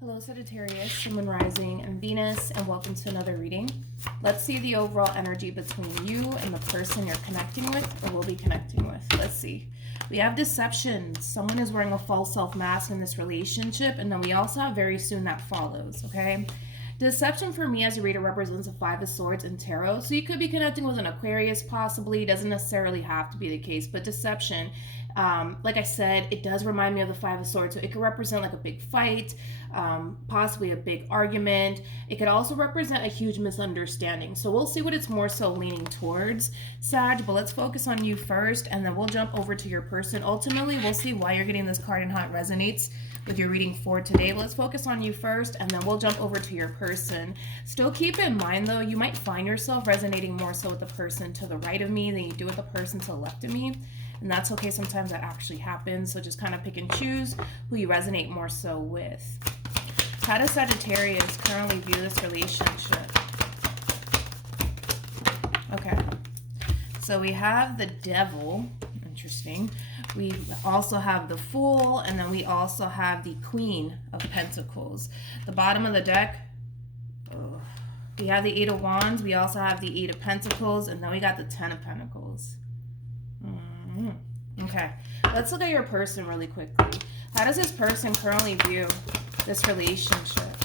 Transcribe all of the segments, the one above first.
Hello Sagittarius, Sun, Moon, Rising, and Venus, and welcome to another reading. Let's see the overall energy between you and the person you're connecting with or will be connecting with. Let's see. We have deception. Someone is wearing a false self-mask in this relationship, and then we also have very soon that follows, okay? Deception for me as a reader represents a Five of Swords in tarot. So you could be connecting with an Aquarius possibly. It doesn't necessarily have to be the case, but deception, like I said, it does remind me of the Five of Swords. So it could represent like a big fight, possibly a big argument. It could also represent a huge misunderstanding. So we'll see what it's more so leaning towards, Sag, but let's focus on you first, and then we'll jump over to your person. Ultimately, we'll see why you're getting this card and how it resonates with your reading for today. Let's focus on you first, and then we'll jump over to your person. Still keep in mind, though, you might find yourself resonating more so with the person to the right of me than you do with the person to the left of me. And that's okay. Sometimes that actually happens. So just kind of pick and choose who you resonate more so with. How does Sagittarius currently view this relationship? Okay. So we have the Devil. Interesting. We also have the Fool, and then we also have the Queen of Pentacles. The bottom of the deck, we have the Eight of Wands. We also have the Eight of Pentacles, and then we got the Ten of Pentacles. Okay, let's look at your person really quickly. How does this person currently view this relationship?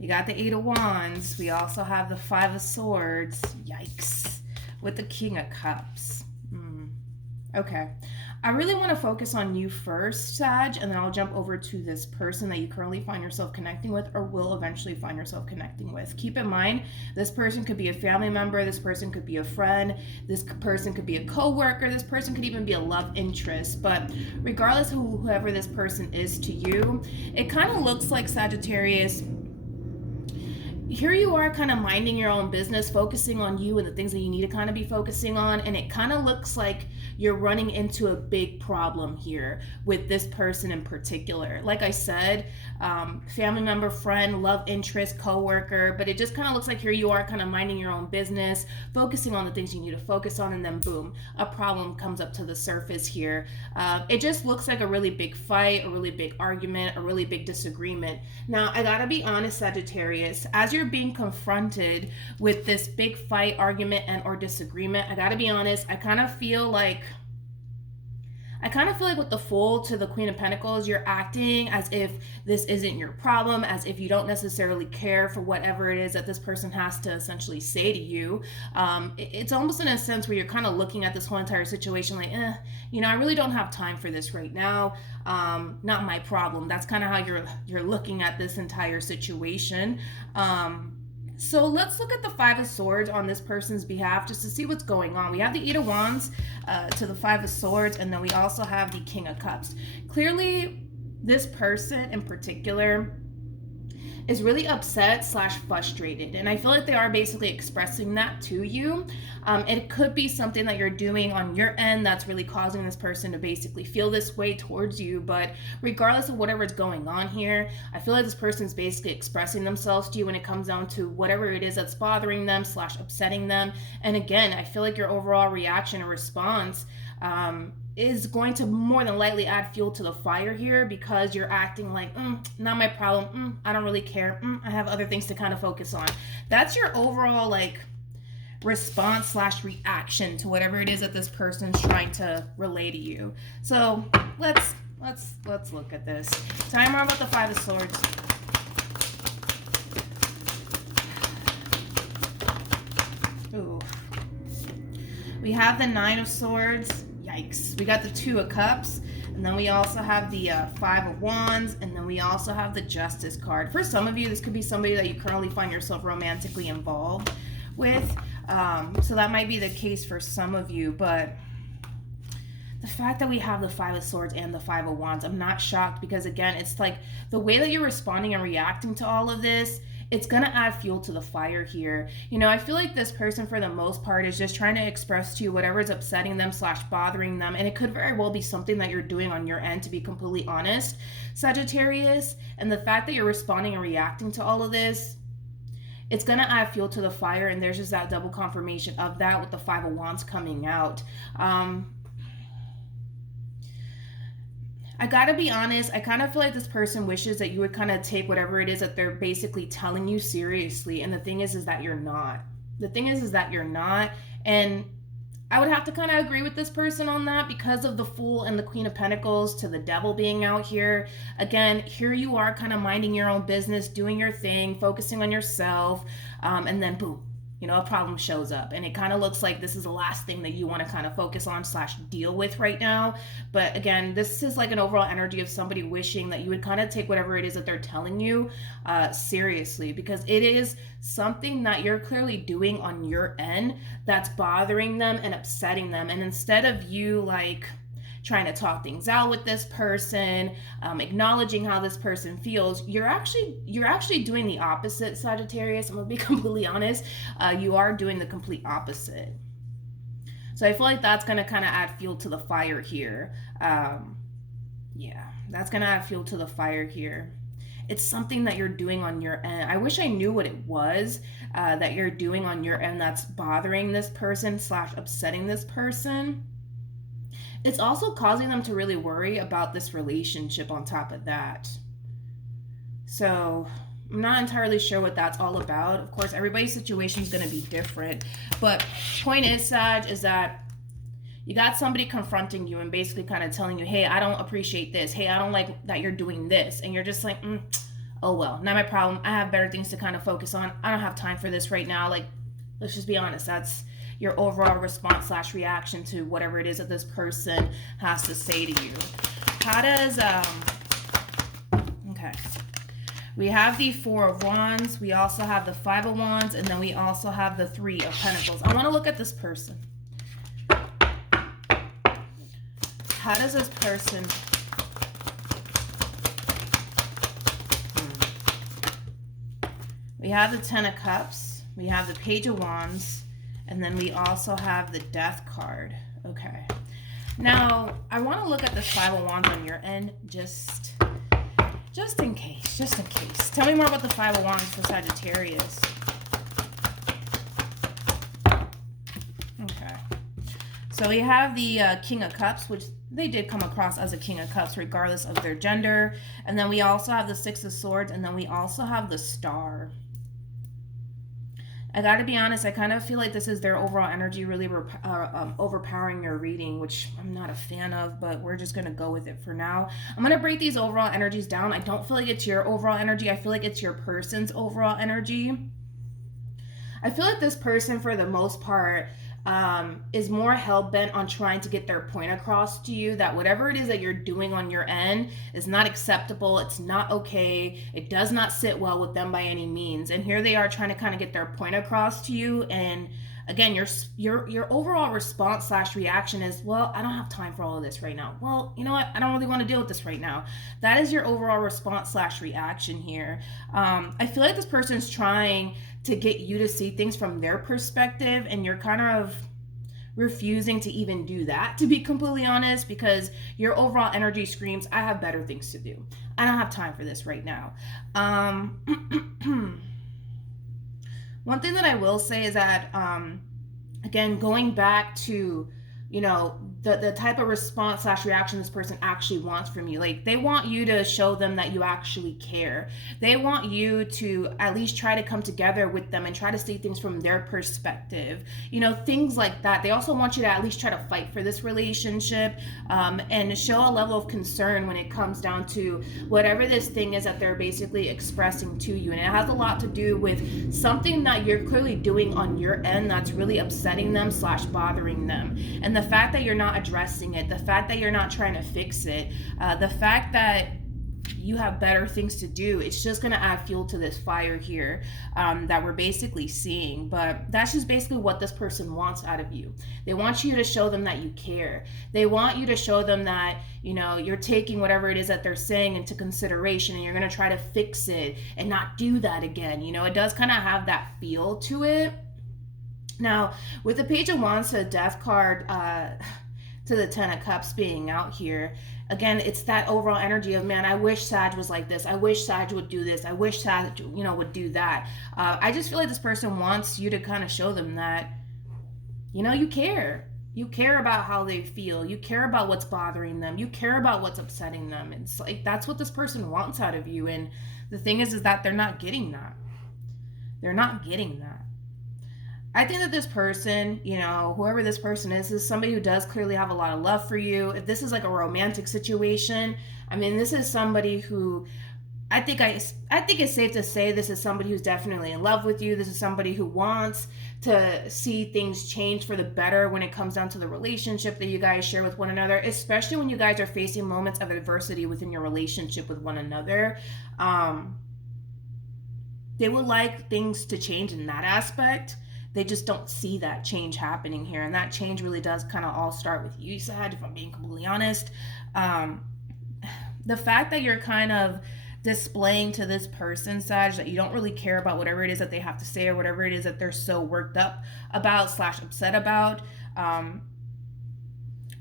We got the Eight of Wands. We also have the Five of Swords. Yikes. With the King of Cups. Okay. I really want to focus on you first, Sag, and then I'll jump over to this person that you currently find yourself connecting with or will eventually find yourself connecting with. Keep in mind, this person could be a family member, this person could be a friend, this person could be a co-worker, this person could even be a love interest, but regardless of whoever this person is to you, it kind of looks like, Sagittarius, here you are kind of minding your own business, focusing on you and the things that you need to kind of be focusing on, and it kind of looks like you're running into a big problem here with this person in particular. Like I said, family member, friend, love interest, co-worker, but it just kind of looks like here you are kind of minding your own business, focusing on the things you need to focus on, and then boom, a problem comes up to the surface here. It just looks like a really big fight, a really big argument, a really big disagreement. Now, I gotta be honest, Sagittarius, as you're being confronted with this big fight, argument, and or disagreement, I gotta be honest, I kind of feel like with the Fool to the Queen of Pentacles, you're acting as if this isn't your problem, as if you don't necessarily care for whatever it is that this person has to essentially say to you. It's almost in a sense where you're kind of looking at this whole entire situation like, I really don't have time for this right now. Not my problem. That's kind of how you're looking at this entire situation. So let's look at the Five of Swords on this person's behalf just to see what's going on. We have the Eight of Wands to the Five of Swords, and then we also have the King of Cups. Clearly, this person in particular is really upset / frustrated, and I feel like they are basically expressing that to you. It could be something that you're doing on your end that's really causing this person to basically feel this way towards you, but regardless of whatever's going on here, I feel like this person's basically expressing themselves to you when it comes down to whatever it is that's bothering them / upsetting them. And again, I feel like your overall reaction or response is going to more than likely add fuel to the fire here, because you're acting like, not my problem, I don't really care, I have other things to kind of focus on. That's your overall response / reaction to whatever it is that this person's trying to relay to you. So let's look at this. Tell me more about the Five of Swords. Ooh. We have the Nine of Swords. Yikes. We got the Two of Cups, and then we also have the Five of Wands, and then we also have the Justice card. For some of you, this could be somebody that you currently find yourself romantically involved with. So that might be the case for some of you, but the fact that we have the Five of Swords and the Five of Wands, I'm not shocked, because again, it's like the way that you're responding and reacting to all of this, it's going to add fuel to the fire here. I feel like this person, for the most part, is just trying to express to you whatever is upsetting them / bothering them. And it could very well be something that you're doing on your end, to be completely honest, Sagittarius. And the fact that you're responding and reacting to all of this, it's going to add fuel to the fire. And there's just that double confirmation of that with the Five of Wands coming out. I gotta be honest, I kind of feel like this person wishes that you would kind of take whatever it is that they're basically telling you seriously. And the thing is that you're not. The thing is that you're not. And I would have to kind of agree with this person on that because of the Fool and the Queen of Pentacles to the Devil being out here. Again, here you are kind of minding your own business, doing your thing, focusing on yourself, and then boom, a problem shows up, and it kind of looks like this is the last thing that you want to kind of focus on / deal with right now. But again, this is like an overall energy of somebody wishing that you would kind of take whatever it is that they're telling you seriously, because it is something that you're clearly doing on your end that's bothering them and upsetting them. And instead of you like trying to talk things out with this person, acknowledging how this person feels, you're actually doing the opposite, Sagittarius. I'm gonna be completely honest. You are doing the complete opposite. So I feel like that's gonna kind of add fuel to the fire here. Yeah, that's gonna add fuel to the fire here. It's something that you're doing on your end. I wish I knew what it was that you're doing on your end that's bothering this person / upsetting this person. It's also causing them to really worry about this relationship on top of that. So I'm not entirely sure what that's all about. Of course, everybody's situation is going to be different. But point is, Sag, is that you got somebody confronting you and basically kind of telling you, hey, I don't appreciate this. Hey, I don't like that you're doing this. And you're just like, oh, well, not my problem. I have better things to kind of focus on. I don't have time for this right now. Like, let's just be honest. That's your overall response / reaction to whatever it is that this person has to say to you. How does, okay. We have the Four of Wands. We also have the Five of Wands. And then we also have the Three of Pentacles. I want to look at this person. How does this person... We have the Ten of Cups. We have the Page of Wands. And then we also have the Death card. Okay. Now, I want to look at the Five of Wands on your end, just in case. Just in case. Tell me more about the Five of Wands for Sagittarius. Okay. So we have the King of Cups, which they did come across as a King of Cups regardless of their gender. And then we also have the Six of Swords, and then we also have the Star. I gotta be honest, I kind of feel like this is their overall energy really overpowering your reading, which I'm not a fan of, but we're just gonna go with it for now. I'm gonna break these overall energies down. I don't feel like it's your overall energy. I feel like it's your person's overall energy. I feel like this person, for the most part, is more hell-bent on trying to get their point across to you that whatever it is that you're doing on your end is not acceptable, it's not okay, it does not sit well with them by any means. And here they are trying to kind of get their point across to you, and again, your overall response / reaction is, well, I don't have time for all of this right now. Well, you know what? I don't really want to deal with this right now. That is your overall response / reaction here. I feel like this person's trying to get you to see things from their perspective, and you're kind of refusing to even do that, to be completely honest, because your overall energy screams, I have better things to do. I don't have time for this right now. One thing that I will say is that, again, going back to, the type of response / reaction this person actually wants from you. Like, they want you to show them that you actually care. They want you to at least try to come together with them and try to see things from their perspective. Things like that. They also want you to at least try to fight for this relationship, and show a level of concern when it comes down to whatever this thing is that they're basically expressing to you. And it has a lot to do with something that you're clearly doing on your end that's really upsetting them / bothering them. And the fact that you're not addressing it, the fact that you're not trying to fix it, the fact that you have better things to do, it's just going to add fuel to this fire here that we're basically seeing. But that's just basically what this person wants out of you. They want you to show them that you care. They want you to show them that, you're taking whatever it is that they're saying into consideration, and you're going to try to fix it and not do that again. It does kind of have that feel to it. Now, with the Page of Wands to the Death card, to the Ten of Cups being out here, again, it's that overall energy of, man, I wish Sag was like this. I wish Sag would do this. I wish Sag, would do that. I just feel like this person wants you to kind of show them that, you care. You care about how they feel. You care about what's bothering them. You care about what's upsetting them. It's like that's what this person wants out of you. And the thing is that they're not getting that. They're not getting that. I think that this person, whoever this person is somebody who does clearly have a lot of love for you. If this is like a romantic situation, I mean, this is somebody who I think it's safe to say this is somebody who's definitely in love with you. This is somebody who wants to see things change for the better when it comes down to the relationship that you guys share with one another, especially when you guys are facing moments of adversity within your relationship with one another. They would like things to change in that aspect. They just don't see that change happening here. And that change really does kind of all start with you, Sag, if I'm being completely honest. The fact that you're kind of displaying to this person, Sag, that you don't really care about whatever it is that they have to say or whatever it is that they're so worked up about / upset about,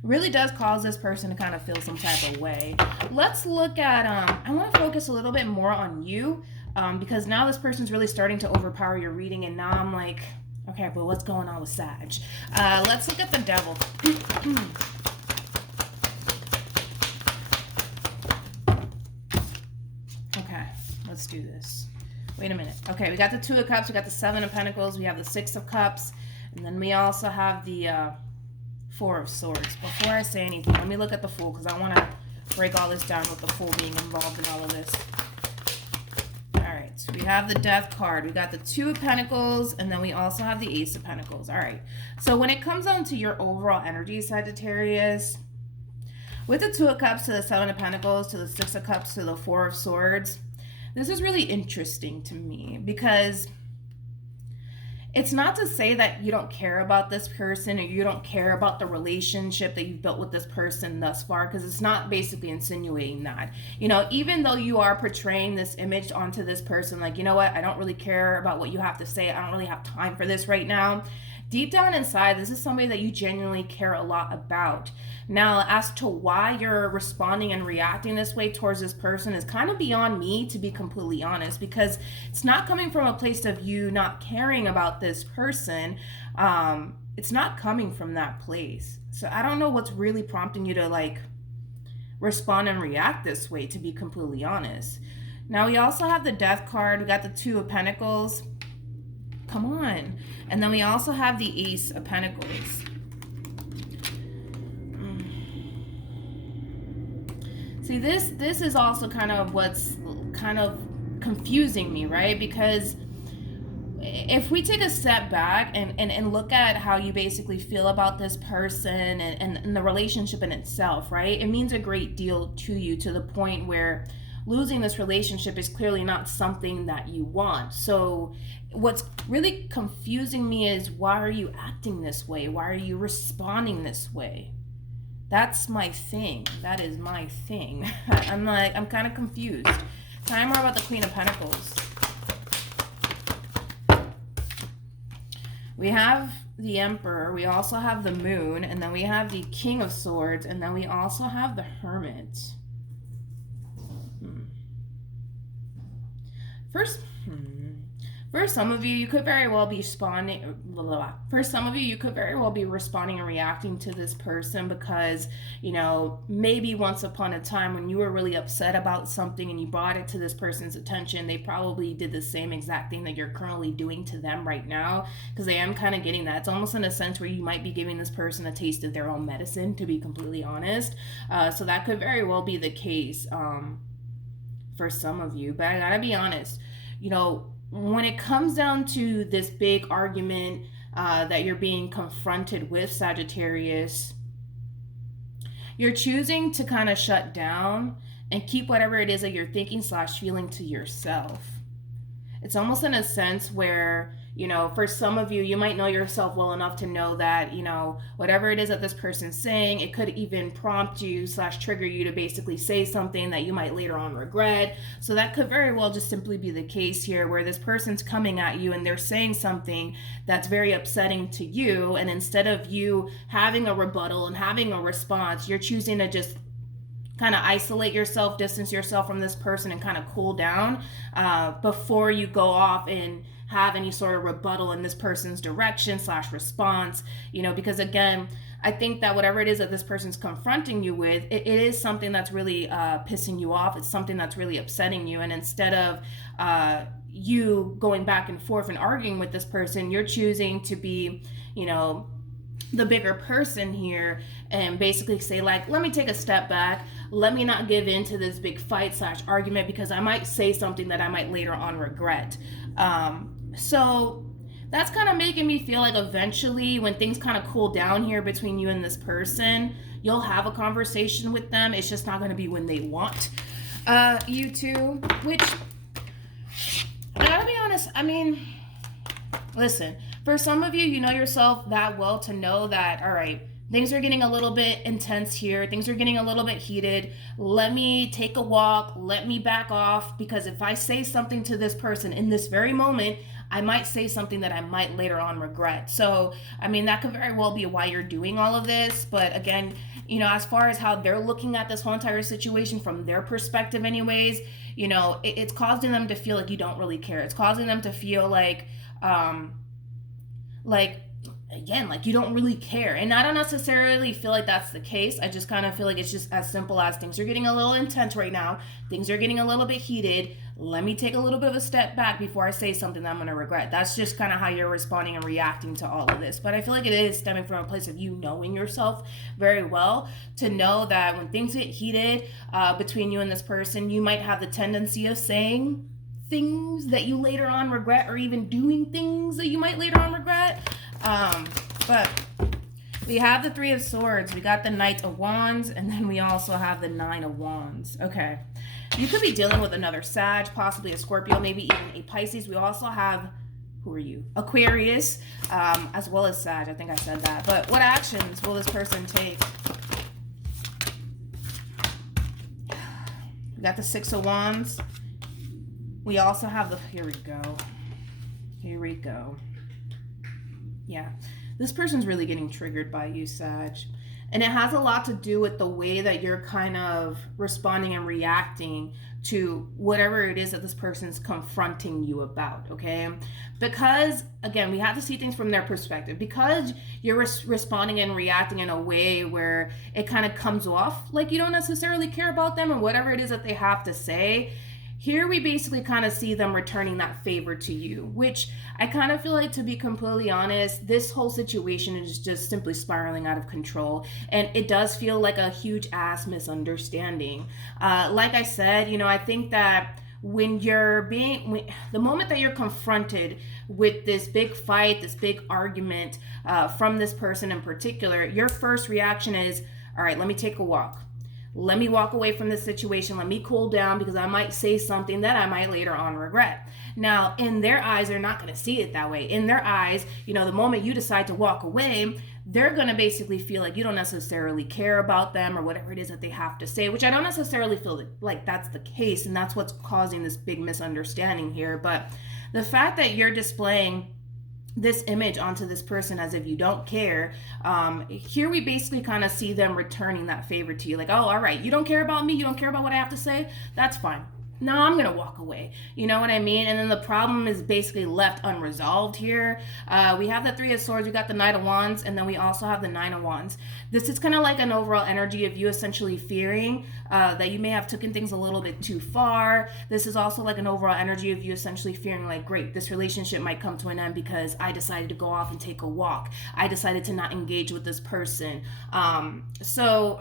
really does cause this person to kind of feel some type of way. Let's look at, I want to focus a little bit more on you, because now this person's really starting to overpower your reading, and now I'm like, okay, but what's going on with Sag? Let's look at the Devil. Okay, let's do this. Wait a minute. Okay, we got the Two of Cups, we got the Seven of Pentacles, we have the Six of Cups, and then we also have the Four of Swords. Before I say anything, let me look at the Fool, because I want to break all this down with the Fool being involved in all of this. Alright, so we have the Death card, we got the Two of Pentacles, and then we also have the Ace of Pentacles. Alright, so when it comes down to your overall energy, Sagittarius, with the Two of Cups to the Seven of Pentacles to the Six of Cups to the Four of Swords, this is really interesting to me, because it's not to say that you don't care about this person or you don't care about the relationship that you've built with this person thus far, because it's not basically insinuating that. Even though you are portraying this image onto this person, like, you know what, I don't really care about what you have to say. I don't really have time for this right now. Deep down inside, this is somebody that you genuinely care a lot about. Now, as to why you're responding and reacting this way towards this person is kind of beyond me, to be completely honest, because it's not coming from a place of you not caring about this person. It's not coming from that place. So I don't know what's really prompting you to respond and react this way, to be completely honest. Now, we also have the Death card. We got the Two of Pentacles. Come on. And then we also have the Ace of Pentacles. See, this is also kind of what's kind of confusing me, right? Because if we take a step back and look at how you basically feel about this person and the relationship in itself, right? It means a great deal to you, to the point where losing this relationship is clearly not something that you want. So what's really confusing me is, why are you acting this way? Why are you responding this way? That's my thing. That is my thing. I'm kind of confused. Tell me more about the Queen of Pentacles. We have the Emperor, we also have the Moon, and then we have the King of Swords, and then we also have the Hermit. For some of you, you could very well be responding and reacting to this person because, maybe once upon a time when you were really upset about something and you brought it to this person's attention, they probably did the same exact thing that you're currently doing to them right now, because I am kind of getting that. It's almost in a sense where you might be giving this person a taste of their own medicine, to be completely honest. So that could very well be the case for some of you. But I gotta be honest, when it comes down to this big argument that you're being confronted with, Sagittarius, you're choosing to kind of shut down and keep whatever it is that you're thinking / feeling to yourself. It's almost in a sense where, for some of you, you might know yourself well enough to know that, whatever it is that this person's saying, it could even prompt you / trigger you to basically say something that you might later on regret. So that could very well just simply be the case here, where this person's coming at you and they're saying something that's very upsetting to you. And instead of you having a rebuttal and having a response, you're choosing to just kind of isolate yourself, distance yourself from this person and kind of cool down before you go off and have any sort of rebuttal in this person's direction / response, because again, I think that whatever it is that this person's confronting you with, it is something that's really pissing you off. It's something that's really upsetting you. And instead of you going back and forth and arguing with this person, you're choosing to be, the bigger person here and basically say, like, let me take a step back. Let me not give in to this big fight / argument because I might say something that I might later on regret. So that's kind of making me feel like eventually when things kind of cool down here between you and this person, you'll have a conversation with them. It's just not going to be when they want you to, which, I gotta be honest, I mean, listen, for some of you, you know yourself that well to know that, all right, things are getting a little bit intense here. Things are getting a little bit heated. Let me take a walk. Let me back off, because if I say something to this person in this very moment, I might say something that I might later on regret. So, I mean, that could very well be why you're doing all of this. But again, as far as how they're looking at this whole entire situation from their perspective anyways, it's causing them to feel like you don't really care. It's causing them to feel like again, like you don't really care. And I don't necessarily feel like that's the case. I just kind of feel like it's just as simple as things are getting a little intense right now. Things are getting a little bit heated. Let me take a little bit of a step back before I say something that I'm going to regret. That's just kind of how you're responding and reacting to all of this. But I feel like it is stemming from a place of you knowing yourself very well to know that when things get heated between you and this person, you might have the tendency of saying things that you later on regret, or even doing things that you might later on regret. But we have the Three of Swords, we got the Knight of Wands, and then we also have the Nine of Wands. Okay, you could be dealing with another Sag, possibly a Scorpio, maybe even a Pisces. We also have, who are you? Aquarius, as well as Sag. I think I said that. But what actions will this person take? We got the Six of Wands. We also have the, here we go. Yeah, this person's really getting triggered by you, Sag. And it has a lot to do with the way that you're kind of responding and reacting to whatever it is that this person's confronting you about, okay? Because, again, we have to see things from their perspective. Because you're responding and reacting in a way where it kind of comes off like you don't necessarily care about them and whatever it is that they have to say, here we basically kind of see them returning that favor to you, which I kind of feel like, to be completely honest, this whole situation is just simply spiraling out of control. And it does feel like a huge ass misunderstanding. Like I said, I think that when the moment that you're confronted with this big fight, this big argument from this person in particular, your first reaction is, all right, let me take a walk. Let me walk away from this situation. Let me cool down because I might say something that I might later on regret. Now, in their eyes, they're not going to see it that way. In their eyes, the moment you decide to walk away, they're going to basically feel like you don't necessarily care about them or whatever it is that they have to say, which I don't necessarily feel like that's the case. And that's what's causing this big misunderstanding here. But the fact that you're displaying this image onto this person as if you don't care, here we basically kind of see them returning that favor to you. Like, oh, all right, you don't care about me, you don't care about what I have to say, that's fine. No, I'm going to walk away. You know what I mean? And then the problem is basically left unresolved here. We have the Three of Swords, we got the Knight of Wands, and then we also have the Nine of Wands. This is kind of like an overall energy of you essentially fearing that you may have taken things a little bit too far. This is also like an overall energy of you essentially fearing like, great, this relationship might come to an end because I decided to go off and take a walk. I decided to not engage with this person. So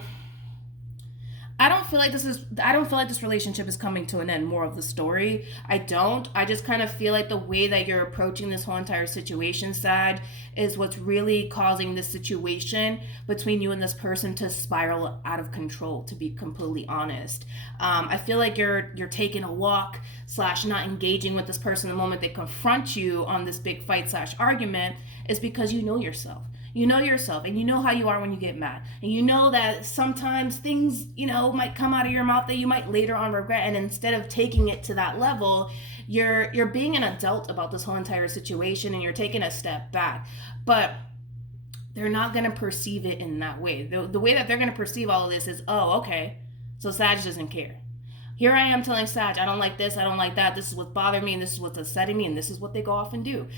I don't feel like this relationship is coming to an end, more of the story. I just kind of feel like the way that you're approaching this whole entire situation, Sag, is what's really causing this situation between you and this person to spiral out of control, to be completely honest. I feel like you're taking a walk / not engaging with this person the moment they confront you on this big fight / argument is because you know yourself. You know yourself, and you know how you are when you get mad. And you know that sometimes things, might come out of your mouth that you might later on regret. And instead of taking it to that level, you're being an adult about this whole entire situation and you're taking a step back. But they're not going to perceive it in that way. The way that they're going to perceive all of this is, oh, okay, so Sag doesn't care. Here I am telling Sag, I don't like this, I don't like that, this is what's bothering me, and this is what's upsetting me, and this is what they go off and do.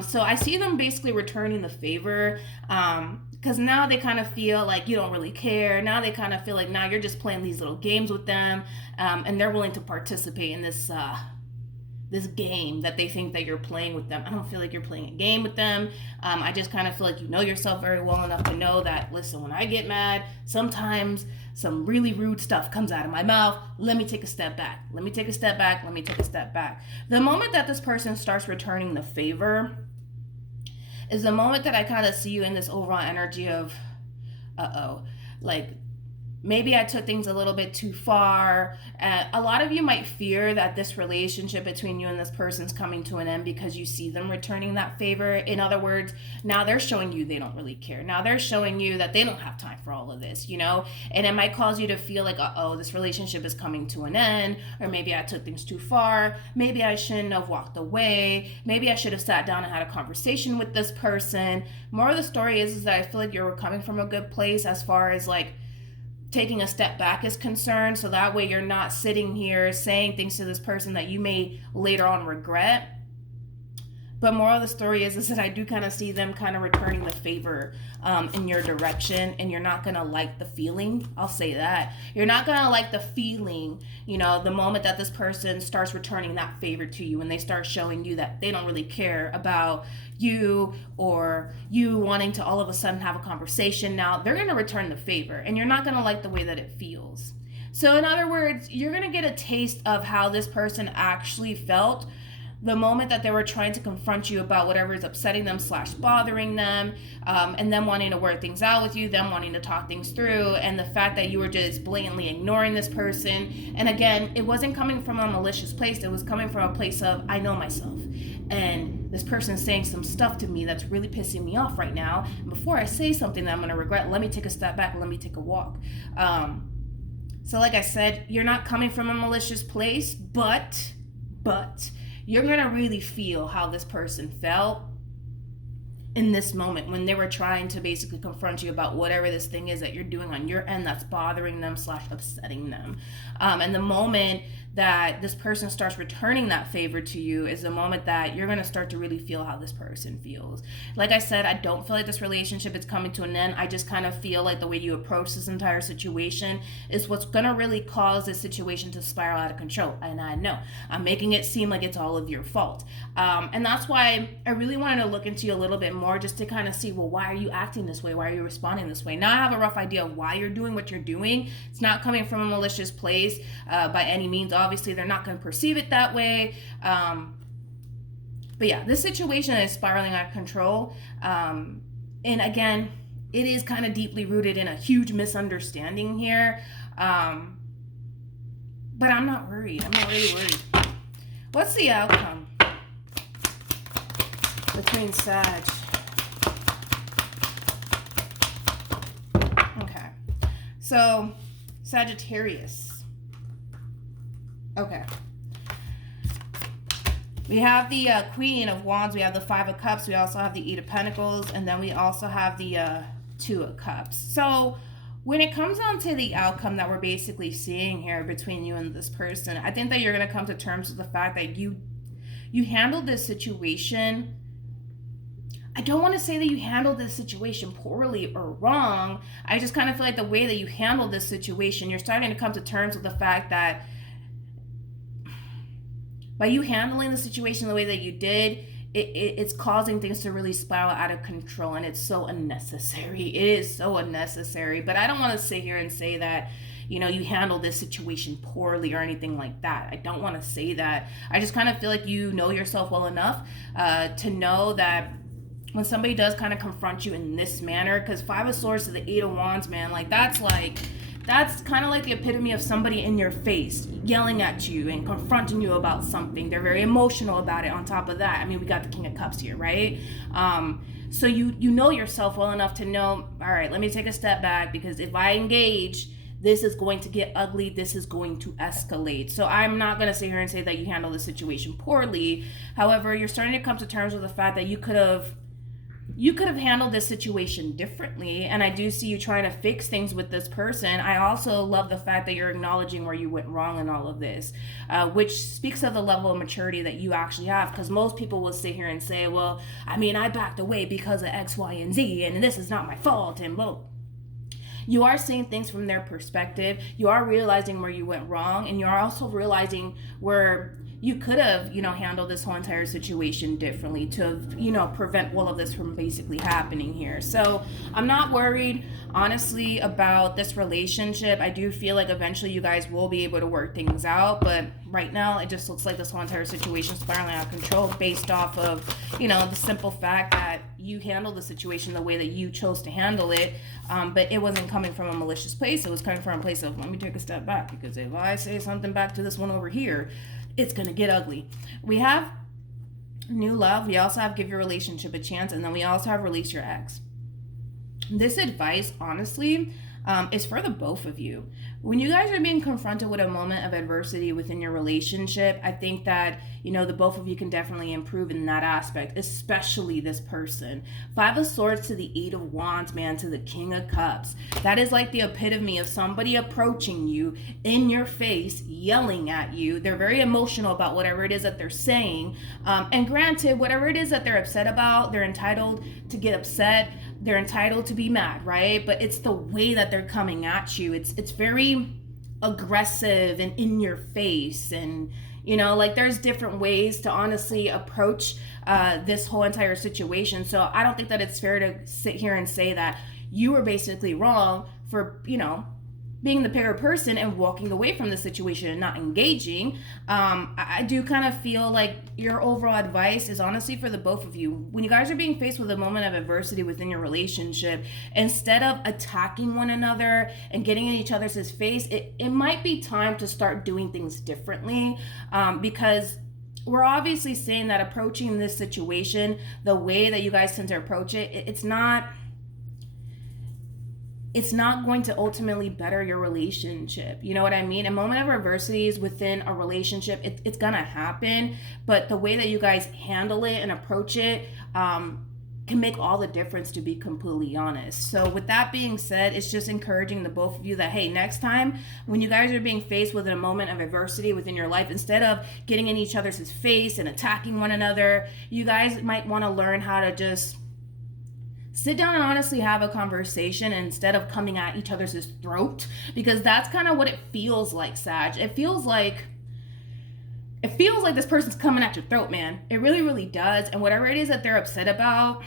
So I see them basically returning the favor, because now they kind of feel like you don't really care. Now they kind of feel like now you're just playing these little games with them, and they're willing to participate in this game that they think that you're playing with them. I don't feel like you're playing a game with them. I just kind of feel like you know yourself very well enough to know that, listen, when I get mad, sometimes some really rude stuff comes out of my mouth. Let me take a step back. Let me take a step back. Let me take a step back. The moment that this person starts returning the favor is the moment that I kind of see you in this overall energy of, like, maybe I took things a little bit too far. A lot of you might fear that this relationship between you and this person's coming to an end because you see them returning that favor. In other words, now they're showing you they don't really care. Now they're showing you that they don't have time for all of this, you know? And it might cause you to feel like, this relationship is coming to an end, or maybe I took things too far. Maybe I shouldn't have walked away. Maybe I should have sat down and had a conversation with this person. More of the story is that I feel like you're coming from a good place as far as like taking a step back is concerned, so that way you're not sitting here saying things to this person that you may later on regret. But moral of the story is that I do kind of see them kind of returning the favor in your direction, and you're not going to like the feeling. I'll say that. You're not going to like the feeling, you know, the moment that this person starts returning that favor to you, and they start showing you that they don't really care about you, or you wanting to all of a sudden have a conversation. Now they're going to return the favor, and you're not going to like the way that it feels. So in other words, you're going to get a taste of how this person actually felt the moment that they were trying to confront you about whatever is upsetting them / bothering them, and them wanting to work things out with you, them wanting to talk things through, and the fact that you were just blatantly ignoring this person. And again, it wasn't coming from a malicious place. It was coming from a place of, I know myself, and this person's saying some stuff to me that's really pissing me off right now. And before I say something that I'm going to regret, let me take a step back, let me take a walk. So like I said, you're not coming from a malicious place, but you're going to really feel how this person felt in this moment when they were trying to basically confront you about whatever this thing is that you're doing on your end that's bothering them / upsetting them. And the moment that this person starts returning that favor to you is the moment that you're going to start to really feel how this person feels. Like I said, I don't feel like this relationship is coming to an end. I just kind of feel like the way you approach this entire situation is what's going to really cause this situation to spiral out of control. And I know I'm making it seem like it's all of your fault. And that's why I really wanted to look into you a little bit more, just to kind of see, well, why are you acting this way? Why are you responding this way? Now I have a rough idea of why you're doing what you're doing. It's not coming from a malicious place by any means. Obviously, they're not going to perceive it that way. But yeah, this situation is spiraling out of control. And again, it is kind of deeply rooted in a huge misunderstanding here. But I'm not worried. I'm not really worried. What's the outcome between Sag? Okay. So, Sagittarius. Okay. We have the Queen of Wands. We have the 5 of Cups. We also have the 8 of Pentacles. And then we also have the 2 of Cups. So when it comes down to the outcome that we're basically seeing here between you and this person, I think that you're going to come to terms with the fact that you handled this situation. I don't want to say that you handled this situation poorly or wrong. I just kind of feel like the way that you handled this situation, you're starting to come to terms with the fact that by you handling the situation the way that you did, it's causing things to really spiral out of control, and it's so unnecessary. It is so unnecessary. But I don't want to sit here and say that, you know, you handled this situation poorly or anything like that. I don't want to say that. I just kind of feel like you know yourself well enough to know that when somebody does kind of confront you in this manner, because 5 of Swords to the 8 of Wands, man, that's kind of like the epitome of somebody in your face yelling at you and confronting you about something. They're very emotional about it. On top of that, I mean, we got the King of Cups here, right? So you know yourself well enough to know, all right, let me take a step back, because if I engage, this is going to get ugly. This is going to escalate. So I'm not going to sit here and say that you handled the situation poorly. However, you're starting to come to terms with the fact that you could have you could have handled this situation differently, and I do see you trying to fix things with this person. I also love the fact that you're acknowledging where you went wrong in all of this, which speaks of the level of maturity that you actually have, because most people will sit here and say, well, I mean, I backed away because of X, Y, and Z, and this is not my fault, and well, you are seeing things from their perspective. You are realizing where you went wrong, and you are also realizing where you could have, handled this whole entire situation differently to, prevent all of this from basically happening here. So I'm not worried, honestly, about this relationship. I do feel like eventually you guys will be able to work things out, but right now it just looks like this whole entire situation is spiraling out of control based off of, the simple fact that you handled the situation the way that you chose to handle it, but it wasn't coming from a malicious place. It was coming from a place of, let me take a step back, because if I say something back to this one over here, it's going to get ugly. We have new love. We also have give your relationship a chance. And then we also have release your ex. This advice, honestly, is for the both of you. When you guys are being confronted with a moment of adversity within your relationship, I think that, the both of you can definitely improve in that aspect, especially this person. 5 of Swords to the 8 of Wands, man, to the King of Cups. That is like the epitome of somebody approaching you in your face, yelling at you. They're very emotional about whatever it is that they're saying. And granted, whatever it is that they're upset about, they're entitled to get upset. They're entitled to be mad, right? But it's the way that they're coming at you. It's very aggressive and in your face, and there's different ways to honestly approach this whole entire situation. So I don't think that it's fair to sit here and say that you were basically wrong for being the pair person and walking away from the situation and not engaging. I do kind of feel like your overall advice is honestly for the both of you. When you guys are being faced with a moment of adversity within your relationship, instead of attacking one another and getting in each other's face, it might be time to start doing things differently, because we're obviously saying that approaching this situation the way that you guys tend to approach it, it's not going to ultimately better your relationship. You know what I mean? A moment of adversity is within a relationship. It's gonna happen, but the way that you guys handle it and approach it can make all the difference, to be completely honest. So with that being said, it's just encouraging the both of you that, hey, next time when you guys are being faced with a moment of adversity within your life, instead of getting in each other's face and attacking one another, you guys might want to learn how to just sit down and honestly have a conversation instead of coming at each other's throat, because that's kind of what it feels like, Sag. It feels like this person's coming at your throat, man. It really, really does. And whatever it is that they're upset about,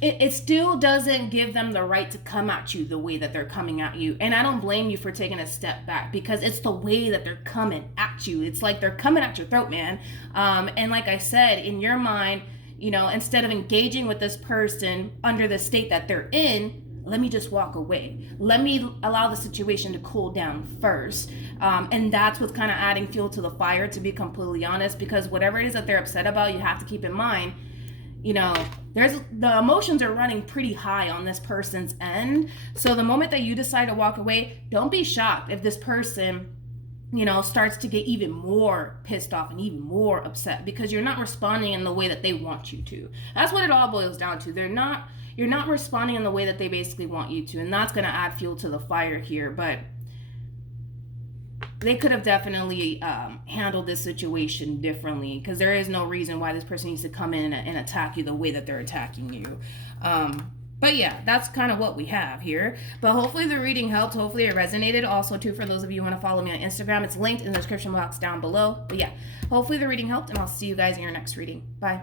it still doesn't give them the right to come at you the way that they're coming at you. And I don't blame you for taking a step back, because it's the way that they're coming at you. It's like they're coming at your throat, man. And like I said, in your mind, instead of engaging with this person under the state that they're in, let me just walk away. Let me allow the situation to cool down first. And that's what's kind of adding fuel to the fire, to be completely honest, because whatever it is that they're upset about, you have to keep in mind, the emotions are running pretty high on this person's end. So the moment that you decide to walk away, don't be shocked if this person starts to get even more pissed off and even more upset, because you're not responding in the way that they want you to. That's what it all boils down to. You're not responding in the way that they basically want you to, and that's going to add fuel to the fire here. But they could have definitely handled this situation differently, because there is no reason why this person needs to come in and attack you the way that they're attacking you. But yeah, that's kind of what we have here. But hopefully the reading helped. Hopefully it resonated. Also, too, for those of you who want to follow me on Instagram, it's linked in the description box down below. But yeah, hopefully the reading helped, and I'll see you guys in your next reading. Bye.